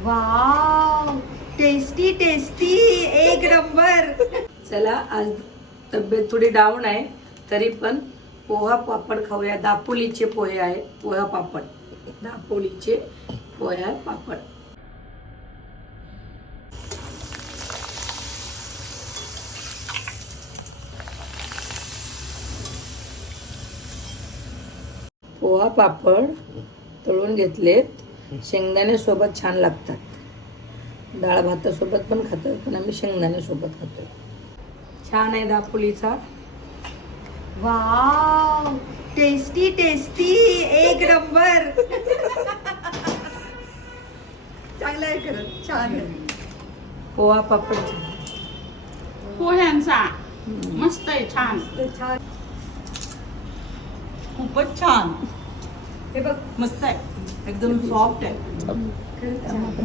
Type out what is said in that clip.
Wow, tasty tasty, एक number. चला, आज तब्येत थोडी डाऊन आहे तरी पण पोहा पापड खाऊया. दापोलीचे पोहे आहे, पोहा पापड. दापोलीचे पोहा पापड. पोहा पापड तळून घेतलेत. शेंगदाण्यासोबत छान लागतात. डाळ भातासोबत पण खातात, पण आम्ही शेंगदाण्यासोबत खातो. छान आहे दापोलीचा. वाव, टेस्टी टेस्टी, एक नंबर. चांगलं आहे, खरंच छान आहे. पोहा पापड पोह्यांचा मस्त आहे, छान, छान. खूपच छान. हे बघ, मस्त आहे, एकदम सॉफ्ट आहे. खरंच छान.